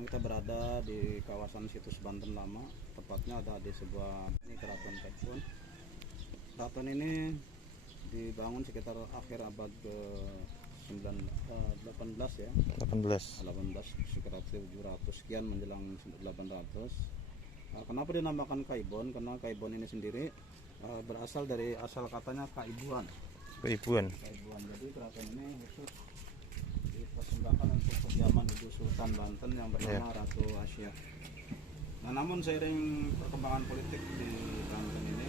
sekarang kita berada di kawasan situs Banten Lama, tepatnya ada di sebuah Keraton Kaibon. Keraton ini dibangun sekitar akhir abad ke 18 ya. 18 sekitar 700 sekian menjelang 800. Kenapa dinamakan Kaibon? Karena Kaibon ini sendiri berasal dari asal katanya kaibuan. Jadi keraton ini khusus dipersembahkan untuk kediaman Ibu Sultan Banten yang bernama Ratu Asia. Nah, namun seiring perkembangan politik di Banten ini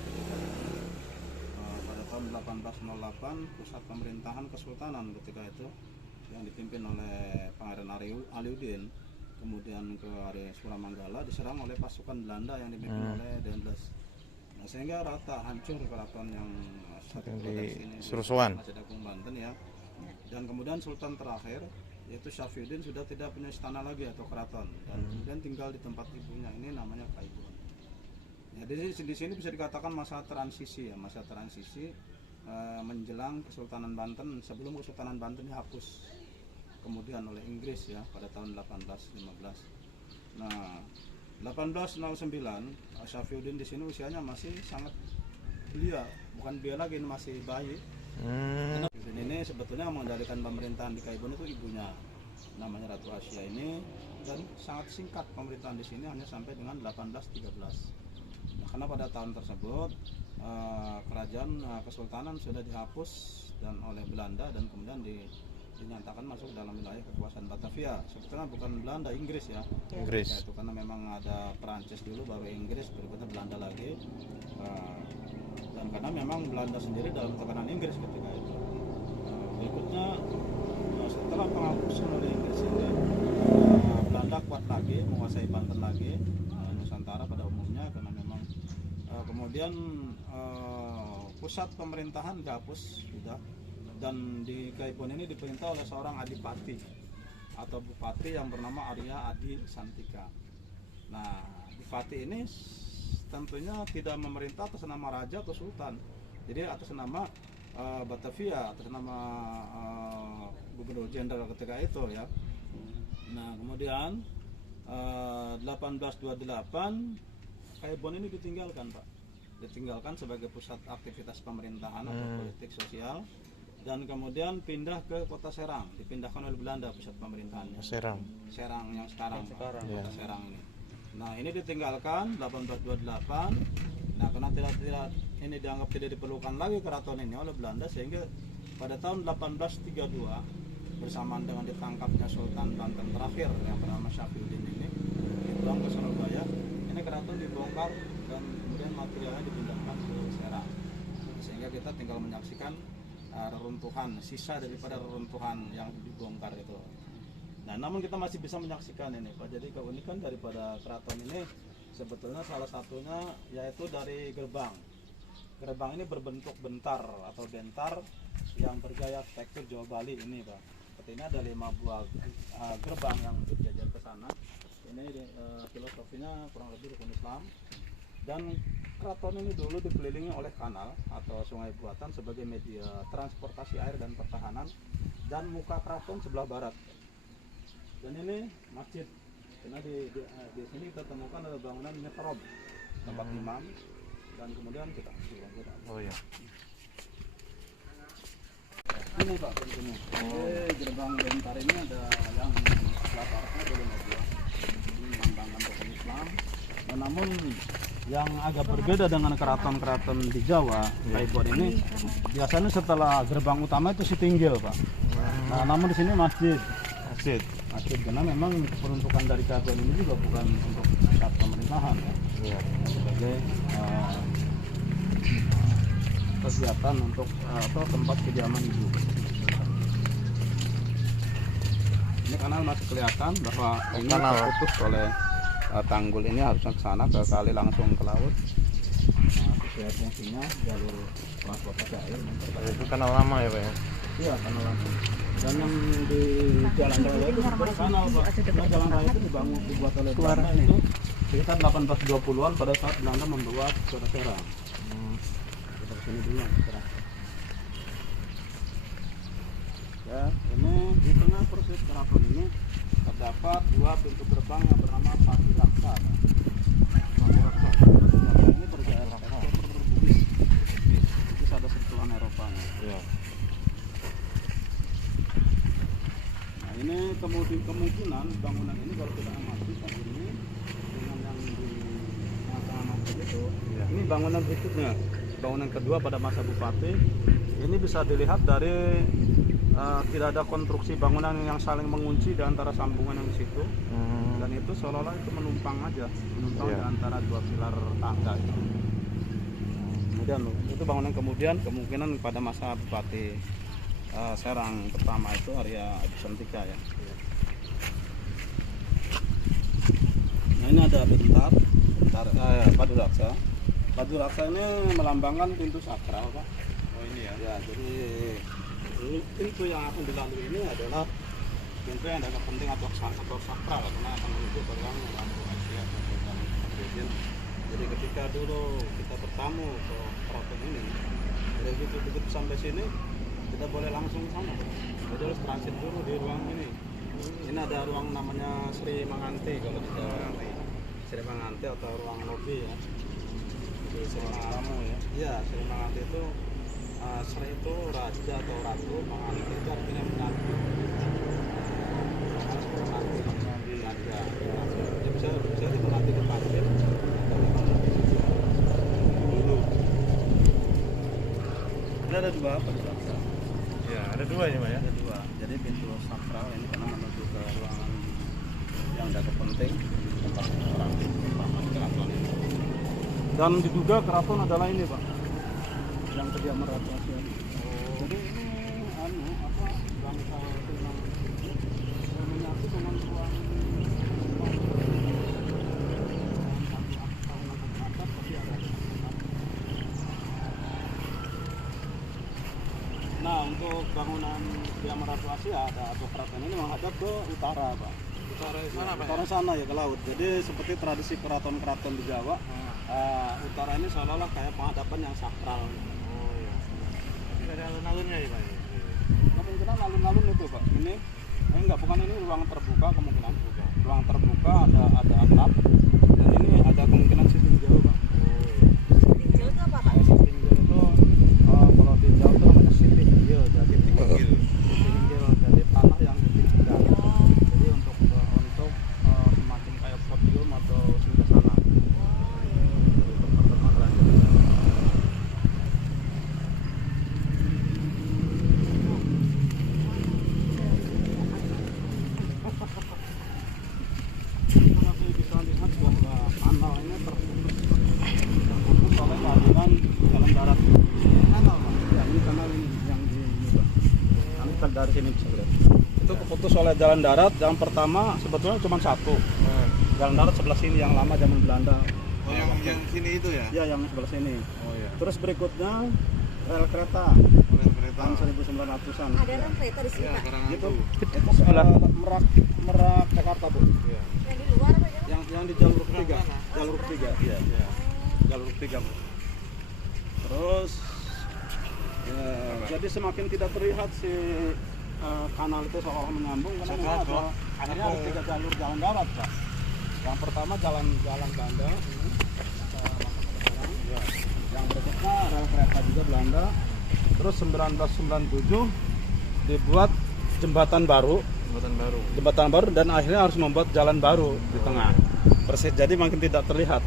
pada tahun 1808 pusat pemerintahan kesultanan ketika itu yang dipimpin oleh Pangeran Aliuddin kemudian ke area Suramanggala diserang oleh pasukan Belanda yang dipimpin oleh Dendles. Nah, sehingga rata hancur keraton yang satu ini Surusuan Banten ya. Dan kemudian sultan terakhir yaitu Syafruddin sudah tidak punya istana lagi atau keraton dan kemudian tinggal di tempat ibunya ini namanya Kaibon. Ya, di sini bisa dikatakan masa transisi ya, menjelang Kesultanan Banten sebelum Kesultanan Banten dihapus kemudian oleh Inggris ya pada tahun 1815. Nah, 1809 Syafruddin di sini usianya masih sangat belia, bukan belia lagi, masih bayi. Dan ini sebetulnya mengendalikan pemerintahan di Kaibon itu ibunya namanya Ratu Asia ini, dan sangat singkat pemerintahan di sini hanya sampai dengan 1813. Nah, karena pada tahun tersebut kerajaan kesultanan sudah dihapus dan oleh Belanda dan kemudian dinyatakan masuk dalam wilayah kekuasaan Batavia. Sebetulnya bukan Belanda, Inggris ya. Inggris. Ya, itu karena memang ada Perancis dulu baru Inggris berikutnya Belanda lagi. Dan karena memang Belanda sendiri dalam tekanan Inggris ketika itu. Berikutnya setelah penghapusan oleh Inggris ini Belanda kuat lagi menguasai Banten lagi, Nusantara pada umumnya, karena memang kemudian pusat pemerintahan dihapus sudah, dan di Kaibon ini diperintah oleh seorang adipati atau bupati yang bernama Arya Adi Santika. Nah, adipati ini tentunya tidak memerintah atas nama raja atau sultan, jadi atas nama Batavia, atas nama gubernur jenderal ketika itu ya. Nah, kemudian 1828 Kaibon ini ditinggalkan sebagai pusat aktivitas pemerintahan atau politik sosial, dan kemudian pindah ke kota Serang, dipindahkan oleh Belanda pusat pemerintahannya. Serang yang sekarang ya. Kota Serang ini. Nah, ini ditinggalkan 1828. Nah, karena tidak ini dianggap tidak diperlukan lagi keraton ini oleh Belanda, sehingga pada tahun 1832 bersamaan dengan ditangkapnya Sultan Banten terakhir yang bernama Syafruddin ini dibuang ke Surabaya. Ini keraton dibongkar dan kemudian materialnya dipindahkan ke Serang, sehingga kita tinggal menyaksikan reruntuhan, sisa daripada reruntuhan yang dibongkar itu. Nah, namun kita masih bisa menyaksikan ini Pak. Jadi keunikan daripada keraton ini sebetulnya salah satunya yaitu dari gerbang. Gerbang ini berbentuk bentar atau bentar yang bergaya tekstur Jawa Bali ini Pak. Seperti ini ada 5 buah gerbang yang berjajar ke sana. Ini filosofinya kurang lebih rukun Islam. Dan keraton ini dulu dikelilingi oleh kanal atau sungai buatan sebagai media transportasi air dan pertahanan, dan muka keraton sebelah barat. Dan ini masjid, karena di sini kita temukan ada bangunan mihrab tempat imam, dan kemudian kita oh ya ini Pak, ini gerbang bentar ini ada yang sebelah baratnya dulu media ini melambangkan rukun Islam. Nah, namun yang agak berbeda dengan keraton-keraton di Jawa, Kaibon ini biasanya setelah gerbang utama itu Sitinggil Pak. Nah, namun di sini masjid karena memang peruntukan dari Kaibon ini juga bukan untuk pusat pemerintahan ya. Sebagai kegiatan untuk atau tempat kediaman ibu. Ini kanal masih kelihatan bahwa ini terputus oleh tanggul, ini harusnya ke sana ke kali langsung ke laut. Nah, sesuai fungsinya jalur transportasi air. Itu kanal lama ya Pak ya? Iya, kanal lama. Dan yang di jalan raya itu kanal Pak. Nah, jalan raya itu dibuat oleh Belanda itu sekitar 1820-an pada saat Belanda membuat Kota Serang. Kita kesini dulu Serang. Ya, ini di tengah proses keraton ini terdapat 2 pintu gerbang kemungkinan bangunan ini kalau kita amati saat ini dengan yang di tengah-tengah itu, ini bangunan berikutnya, bangunan kedua pada masa Bupati. Ini bisa dilihat dari tidak ada konstruksi bangunan yang saling mengunci di antara sambungan yang di situ, dan itu seolah-olah itu menumpang aja, di antara dua pilar tangga itu. Kemudian itu bangunan kemudian kemungkinan pada masa Bupati Serang pertama itu Arya Abisantika ya. Nah ini ada bentar Batu Raksa. Batu Raksa ini melambangkan pintu sakral, Pak. Oh ini ya. Ya, jadi ini pintu yang akan dilalui ini adalah pintu yang agak penting atau sakral karena akan menuju ke ruang Lampu Asia dan Presiden. Jadi ketika dulu kita bertamu ke keraton ini, dari begitu sampai sini kita boleh langsung ke sana. Jadi harus transit dulu di ruang ini. Ini ada ruang namanya Sri Manganti kalau di Jawa. Sri Manganti atau ruang lobby ya. Jadi Sri Manganti ya. Iya, Sri Manganti itu Sri itu raja atau ratu, Manganti itu artinya menantu. Menanti raja. Ya, bisa dimenanti dipanggil. Dulu. Ini ada dua penjelasan. Ya, ada dua ya, Pak ya. Ada dua. Jadi pintu sakral ini karena menuju ke ruangan yang agak penting tempat orang paman keraton ini. Dan diduga keraton adalah ini, Pak, yang kediaman Ratu Asia. Jadi ini bangsa Minang menyatu dengan ruang Nah, untuk bangunan kediaman Ratu Asia atau keraton ini menghadap ke utara, Pak. Utara sana ya, ke laut. Jadi seperti tradisi keraton-keraton di Jawa, utara ini seolah-olah kayak penghadapan yang sakral. Oh iya. Tidak ada alun-alunnya ya, Pak. Kemungkinan alun-alun itu, Pak. Ini enggak, bukan, ini ruang terbuka kemungkinan. Ruang terbuka ada atap dan ini ada kemungkinan sistem jauh, Pak. Tinggal itu apa, Pak? Sistem jauh itu kalau di Jawa itu namanya sistem jauh, jadi jadi tanah yang ditinggikan. Jadi untuk semacam kayak podium atau singgasana. Dari sini bisa lihat. Itu keputus oleh jalan darat. Yang pertama sebetulnya cuma satu. Jalan darat sebelah sini yang lama zaman Belanda. Oh, yang sini itu ya? Iya, yang sebelah sini. Oh iya. Terus berikutnya rel kereta. Rel kereta. Tahun 1900-an. Ada rel kereta di sini, Ya, Pak. Karangan Itu tuh. sebelah Merak Jakarta, Bu. Iya. Yang di luar apa ya? Yang di jalur ketiga. Mana? Jalur ketiga. Iya. Jalur ketiga, Bu. Terus jadi semakin tidak terlihat si kanal itu seolah menyambung karena memang ada akhirnya ada 3 jalur jalan darat, Pak. Yang pertama jalan Belanda ini, yang berikutnya rel kereta juga Belanda. Terus 1997 dibuat jembatan baru dan akhirnya harus membuat jalan baru di tengah persis, jadi makin tidak terlihat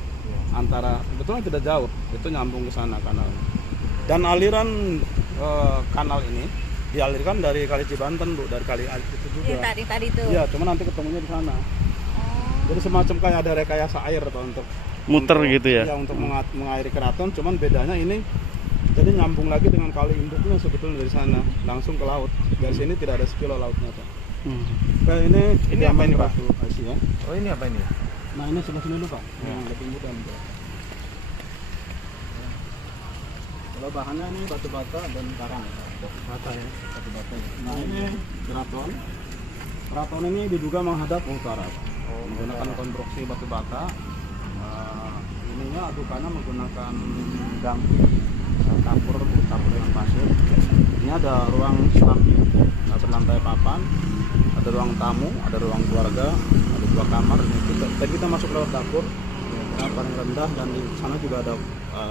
antara, sebetulnya tidak jauh, itu nyambung ke sana kanal. Dan aliran kanal ini dialirkan dari Kali Cibanten, Bu, dari Kali itu juga. Iya, tadi itu. Iya, cuma nanti ketemunya di sana. Jadi semacam kayak ada rekayasa air, Pak, untuk muter gitu ya. Iya, untuk mengairi keraton, cuman bedanya ini jadi nyambung lagi dengan kali induknya sebetulnya dari sana langsung ke laut. Dari sini tidak ada sekilo lautnya, Pak. Kayak ini apa ini, Pak? Ratu Asia. Oh ini apa ini? Nah, ini sebelah sini dulu, Pak. Yang lebih mudah, Pak. Kalau bahannya ini batu bata dan karang. Bata ya, batu bata. Nah, ini keraton. Keraton ini diduga menghadap ke utara, Pak. Menggunakan konstruksi batu bata. Ininya adukannya menggunakan kapur dengan pasir. Ini ada ruang serambi, berlantai papan, ada ruang tamu, ada ruang keluarga, ada 2 kamar. Tadi kita masuk lewat dapur yang paling rendah, dan di sana juga ada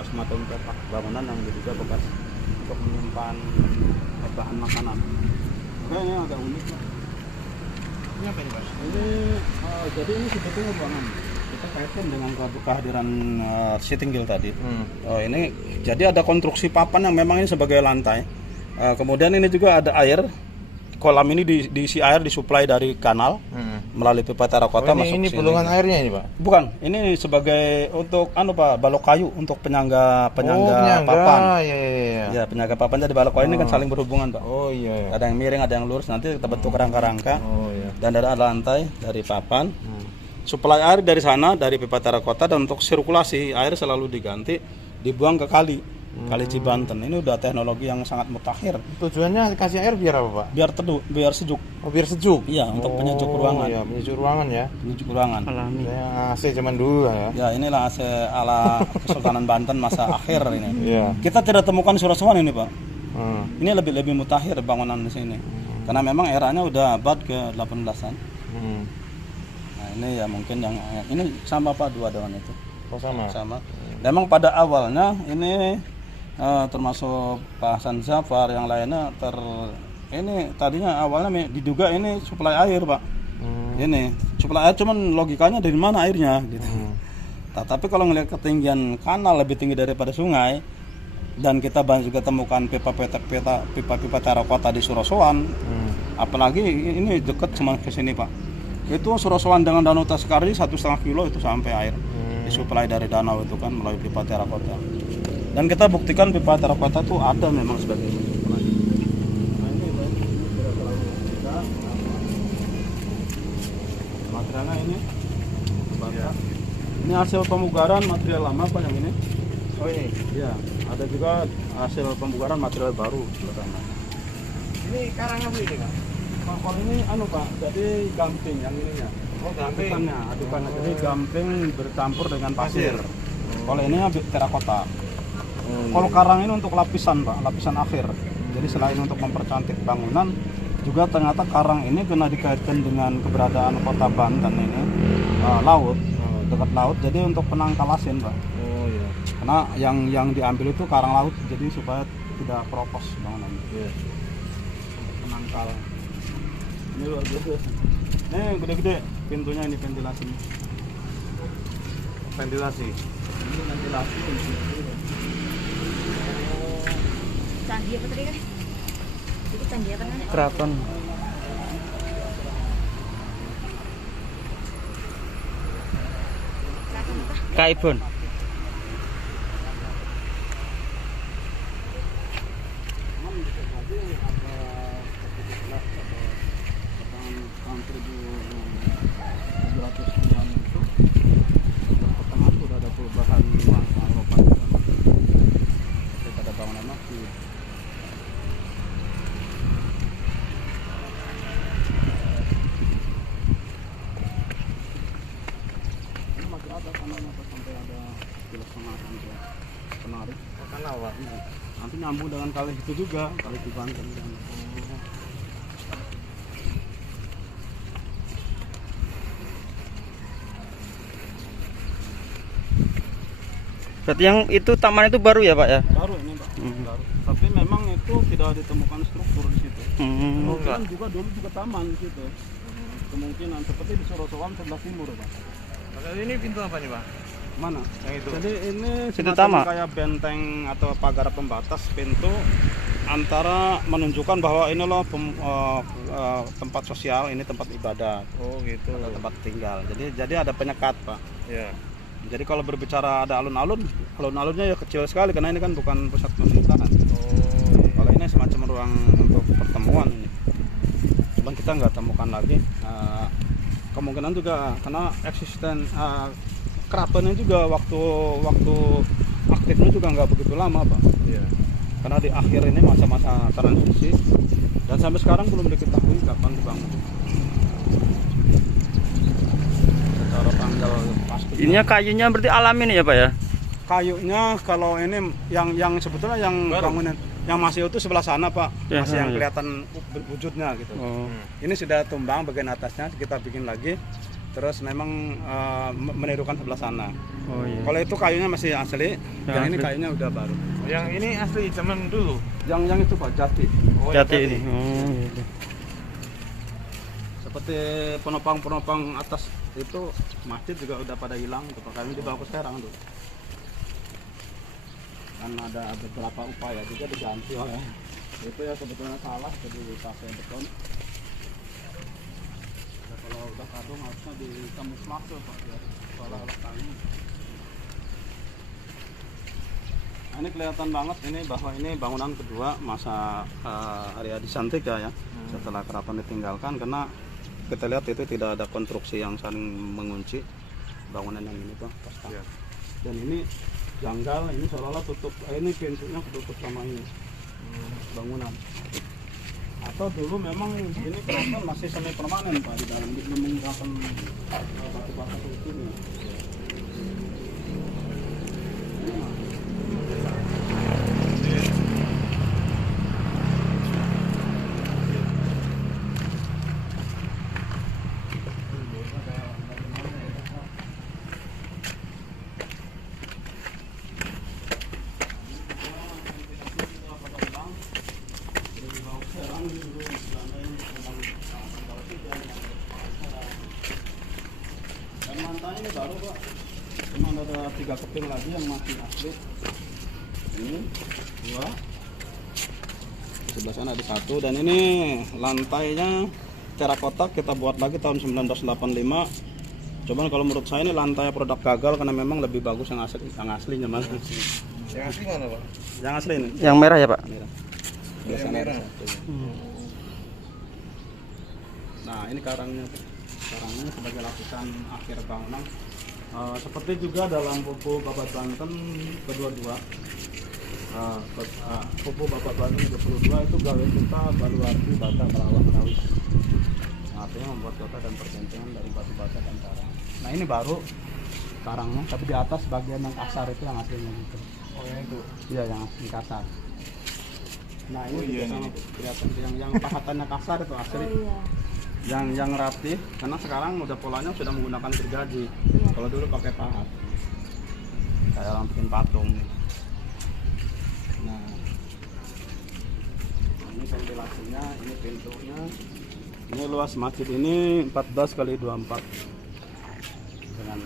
semacam petak bangunan yang diduga bekas untuk menyimpan bahan makanan. Oke, ini agak unik, Pak. Ini apa ini Pak? Ini jadi ini sebetulnya ruangan. Kita kaitkan dengan kehadiran sitting gill tadi. Oh, ini jadi ada konstruksi papan yang memang ini sebagai lantai. Kemudian ini juga ada air. Kolam ini diisi air disuplai dari kanal melalui pipa terakota masuk ini sini. pulungan airnya ini Pak? Bukan, ini sebagai untuk Pak, balok kayu untuk penyangga papan. Iya. Ya, penyangga papan jadi balok kayu ini kan saling berhubungan, Pak. Oh iya. Ada yang miring, ada yang lurus, nanti kita bentuk rangka-rangka. Oh iya. Dan ada lantai dari papan. Suplai air dari sana dari pipa terakota, dan untuk sirkulasi air selalu diganti dibuang ke kali Cibanten. Ini udah teknologi yang sangat mutakhir. Tujuannya kasih air biar apa Pak? Biar teduh, biar sejuk. Oh biar sejuk? Iya, untuk penyejuk ruangan. Iya, penyejuk ruangan ya. Penyejuk ruangan. Kayak AC zaman dulu ya. Ya, inilah AC ala Kesultanan Banten masa akhir ini. Iya. Kita tidak temukan Surosowan ini, Pak. Ini lebih mutakhir bangunan di sini. Karena memang eranya udah abad ke-18-an. Nah, ini ya mungkin yang ini sama Pak, dua dengan itu. Oh sama. Sama. Memang pada awalnya ini termasuk Pak Hasan Zafar yang lainnya ini tadinya awalnya diduga ini suplai air, Pak. Ini suplai air, cuman logikanya dari mana airnya gitu. Tapi kalau ngelihat ketinggian kanal lebih tinggi daripada sungai, dan kita juga temukan pipa terakota di Surosowan, apalagi ini dekat cuma ke sini, Pak. Itu Surosowan dengan Danau Taskari 1,5 kilo itu sampai air disuplai dari danau itu kan melalui pipa terakota. Dan kita buktikan pipa terakota itu ada memang sebagai supply. Nah, ini materialnya ini bata. Ini hasil pemugaran material lama Pak yang ini. Oh ini. Iya, ada juga hasil pemugaran material baru pertama. Ini karang apa ini Kak? Kalau ini Pak, jadi gamping yang ininya. Oh gamping. Adukannya. Jadi gamping bercampur dengan pasir. Kalau ini terakota. Kalau karang ini untuk lapisan Pak, lapisan akhir. Jadi selain untuk mempercantik bangunan, juga ternyata karang ini kena dikaitkan dengan keberadaan kota Banten ini, laut, dekat laut. Jadi untuk penangkal asin Pak. Oh iya. Karena yang diambil itu karang laut, jadi supaya tidak keropos bangunan. Iya. Penangkal. Ini luar biasa. Ini gede-gede pintunya, ini ventilasi. Ventilasi. Ini ventilasi. Canggih apa tadi kan? Itu canggih apa namanya? Keraton. Keraton apa? Kaibon. Penarik. Kanal Pak. Nanti nyambung dengan kali itu juga, kali Cibanten. Berarti yang itu taman itu baru ya Pak ya? Baru ini Pak, baru. Tapi memang itu tidak ditemukan struktur di situ. Kemungkinan juga dulu juga taman di situ. Kemungkinan seperti di Surosowan sebelah timur Pak. Ini pintu apa nih Pak? Mana? Yang itu. Jadi ini Pintu semacam utama? kayak benteng atau pagar pembatas pintu antara menunjukkan bahwa ini loh tempat sosial, ini tempat ibadah, Oh gitu. atau tempat tinggal. Jadi ada penyekat Pak. Ya. Jadi kalau berbicara ada alun-alun, alun-alunnya ya kecil sekali karena ini kan bukan pusat pemerintahan. Kalau ini semacam ruang untuk pertemuan ini. Cuman kita nggak temukan lagi. Kemungkinan juga karena eksisten keratonnya juga waktu aktifnya juga nggak begitu lama Pak. Iya. Karena di akhir ini masa-masa transisi dan sampai sekarang belum diketahui kapan dibangun. Secara tanggal pasti. Ininya kayunya berarti alami nih ya Pak ya? Kayunya kalau ini yang sebetulnya yang bangunan yang masih utuh sebelah sana Pak, Ya, masih yang ya. kelihatan wujudnya gitu. Oh. Ini sudah tumbang bagian atasnya, kita bikin lagi. Terus memang menirukan sebelah sana. Oh iya. Kalau itu kayunya masih asli, Ya, yang ini asli. kayunya udah baru. Yang ini asli zaman dulu. Yang itu Pak jati. Oh, Jati yang ini. Oh iya. seperti penopang atas itu masjid juga udah pada hilang, kami dibawa ke Serang tuh. Kan ada beberapa upaya juga diganti oleh itu ya, sebetulnya salah jadi pakai beton. Ya, kalau udah kadung harusnya dikamuflase Pak ya, seolah-olah kayu. Nah, ini kelihatan banget ini bahwa ini bangunan kedua masa Aryadi Santika ya, setelah keraton ditinggalkan, karena kita lihat itu tidak ada konstruksi yang saling mengunci bangunan yang ini Pak. Ya. Dan ini janggal, ini seolah-olah tutup, ini pintunya ketutup sama ini bangunan. Atau dulu memang ini keraton masih semi permanen Pak di dalam, belum menggunakan batu-batu itu. Dan mantanya ini baru Pak, cuma ada 3 keping lagi yang masih asli. Ini 2, sebelah sana ada 1, dan ini lantainya terakota kita buat lagi tahun 1985. Cuman kalau menurut saya ini lantai produk gagal karena memang lebih bagus yang aslinya Mas. Yang asli mana Pak? Yang asli ini. Yang merah ya Pak? Merah. Yang merah. Nah ini karangnya sebagai lapisan akhir bangunan. Seperti juga dalam buku Babat Banten kedua-dua, buku Babat Banten ke-22 itu gawe kita baru arti bata Kelawang Rawis. Artinya membuat kota dan perbentengan dari batu bata dan karang. Nah ini baru karangnya, tapi di atas bagian yang kasar itu yang aslinya gitu. Oh yang itu. Iya yang asli kasar. Nah ini juga sama kelihatan yang pahatannya kasar itu asli. Yang rapi, karena sekarang udah polanya sudah menggunakan gergaji. Kalau dulu pakai pahat, kayak orang bikin patung. Nah, ini ventilasinya, ini pintunya. Ini luas masjid ini 14 kali 24. Dengan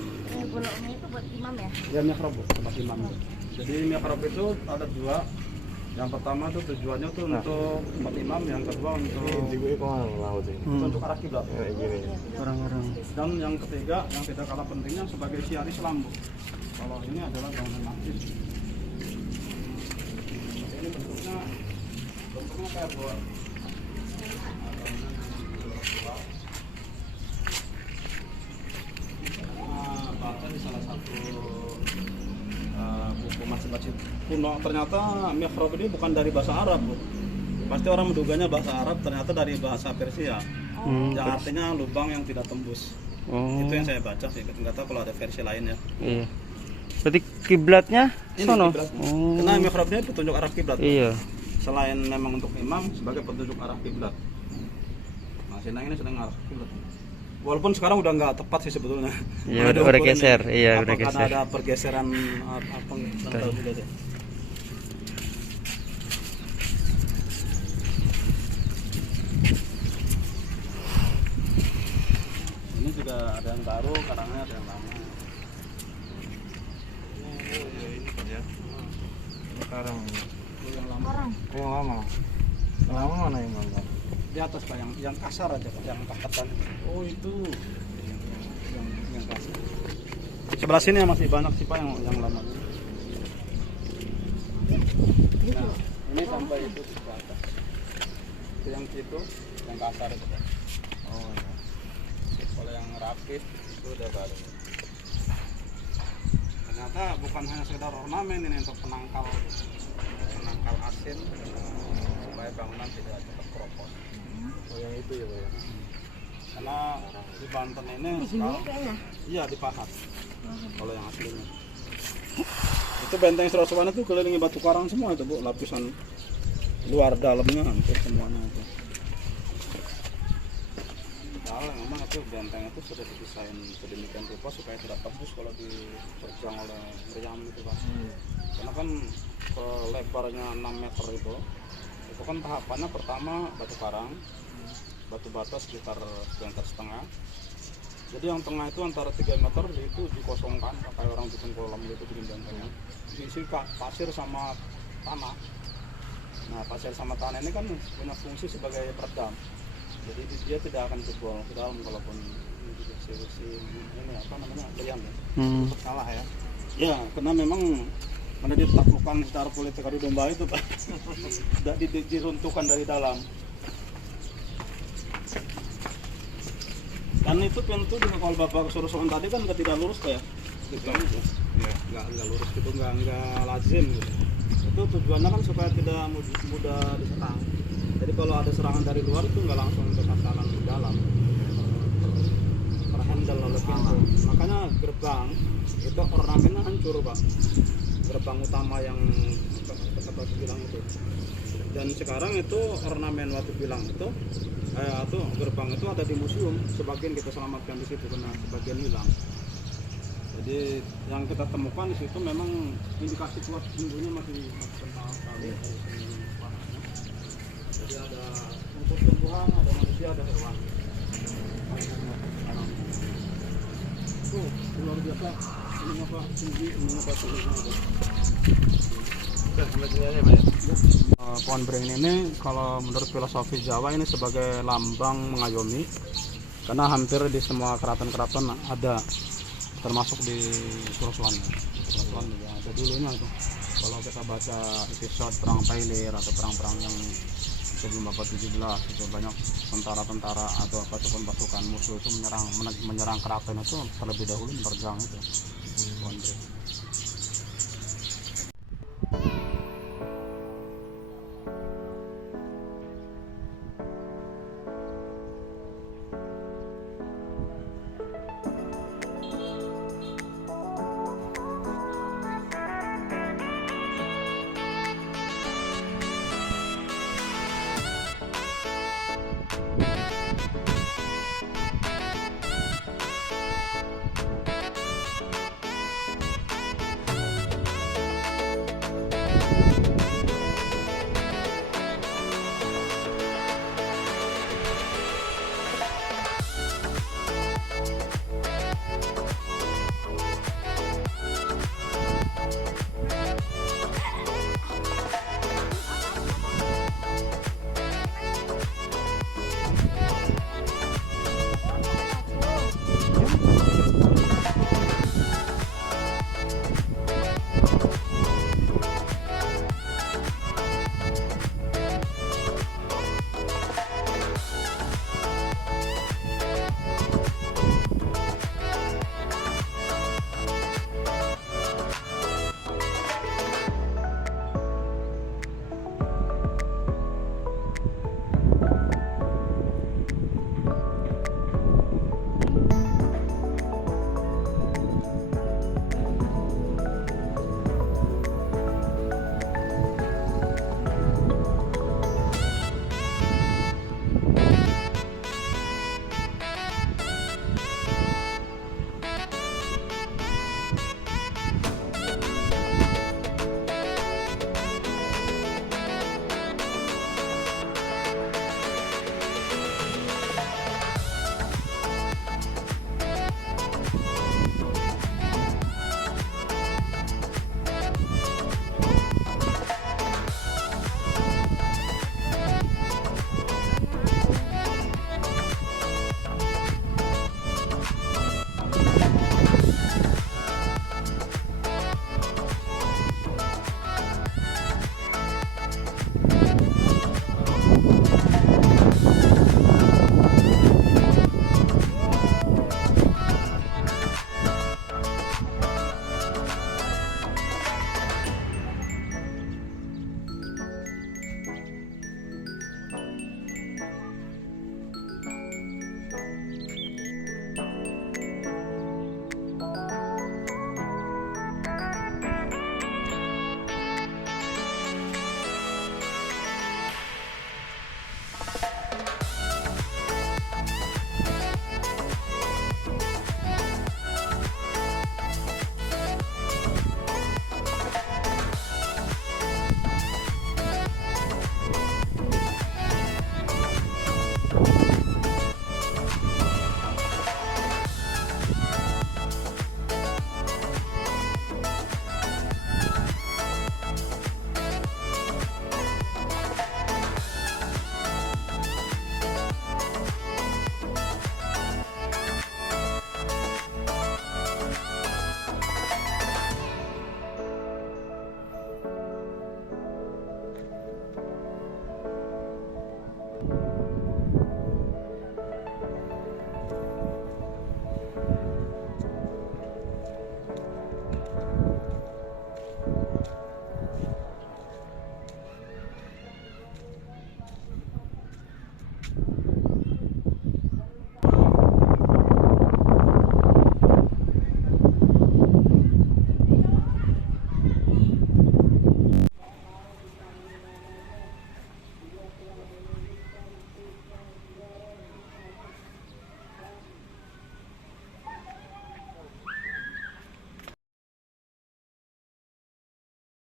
Boloknya itu buat imam ya? ya mihrab, tempat imam. Jadi mihrab itu ada 2. Yang pertama tuh tujuannya tuh untuk tempat imam, yang kedua untuk Gue kemana laut ini? untuk arah kiblat. Kayak gini. Orang-orang. Dan yang ketiga yang tidak kalah pentingnya sebagai syiar Islam Bu. Kalau ini adalah bangunan masjid. Ini bentuknya kayak buah. Baca di salah satu buku masjid kuno, ternyata mihrab ini bukan dari bahasa Arab Bu. Pasti orang menduganya bahasa Arab, ternyata dari bahasa Persia. Yang artinya lubang yang tidak tembus. Itu yang saya baca sih, nggak tahu kalau ada versi lain ya. Iya. Berarti kiblatnya Ini sono. kiblatnya. Karena mihrab ini petunjuk arah kiblat. Iya. Selain memang untuk imam sebagai petunjuk arah kiblat. Nah, Sinang ini sedang arah kiblat. Walaupun sekarang udah nggak tepat sih sebetulnya. Iya, Ada udah ukuran geser. ini. Iya, Apa udah karena geser. ada pergeseran apa nggak tahu juga deh. Ini juga ada yang baru, karangnya ada yang lama. Ini Pak ya. Sekarang ini. Ini yang lama. Orang. Yang lama. Yang lama mana yang lama? Di atas Pak, yang kasar aja Pak, yang pahatan. Oh itu. Yang kasar. Sebelah sini masih banyak sih Pak yang lama. Nah, ini sampai itu ke atas. Itu yang situ, yang kasar itu Pak. Oh ya. Kalau yang rapid itu udah baru. Ternyata bukan hanya sekedar ornamen ini untuk penangkal asin supaya bangunan tidak cepat keropos. Oh yang itu ya Pak ya. Karena di Banten ini Di sini kayaknya. iya dipahat. Kalau yang aslinya. Itu benteng Serasawan itu kelilingi batu karang semua itu Bu, lapisan luar dalamnya hampir semuanya itu. Nah, memang itu benteng itu sudah didesain sedemikian rupa supaya tidak tembus kalau diterjang oleh meriam itu Pak. Karena kan lebarnya 6 meter itu kan tahapannya pertama batu karang, batu bata sekitar 1,5 meter. Jadi yang tengah itu antara 3 meter itu dikosongkan, kayak orang bikin kolam gitu, bikin bentengnya. Diisi pasir sama tanah. Nah, pasir sama tanah ini kan punya fungsi sebagai peredam. Jadi dia tidak akan jebol ke dalam kalaupun ini apa namanya liang ya. Salah ya. Ya, karena memang karena dia taklukkan secara politik adu domba itu Pak. Tidak diruntuhkan dari dalam. Dan itu pintu juga kalau Bapak kesuruhan tadi kan tidak lurus Pak ya. Gitu aja. Ya, enggak lurus gitu, enggak lazim gitu. Itu tujuannya kan supaya tidak mudah diserang. Jadi kalau ada serangan dari luar itu enggak langsung ke sasaran di dalam. Terhandle oleh pintu. Makanya gerbang itu ornamennya hancur Pak. Gerbang utama yang Batu Bilang itu. Dan sekarang itu ornamen Batu Bilang itu gerbang itu ada di museum, sebagian kita selamatkan di situ karena sebagian hilang. Jadi yang kita temukan di situ memang indikasi kuat pintunya masih kental sekali. Jadi ada unsur tumbuhan, ada manusia, ada hewan. Tuh luar biasa. Ini apa tinggi, ini apa tingginya. Pohon beringin ini kalau menurut filosofi Jawa ini sebagai lambang mengayomi, karena hampir di semua keraton-keraton ada, termasuk di Surosoan juga ada dulunya itu. Kalau kita baca episode perang Pailir atau perang-perang yang sebelum abad 17 itu banyak tentara-tentara atau pasukan musuh itu menyerang keraton itu terlebih dahulu menerjang itu pohon beringin.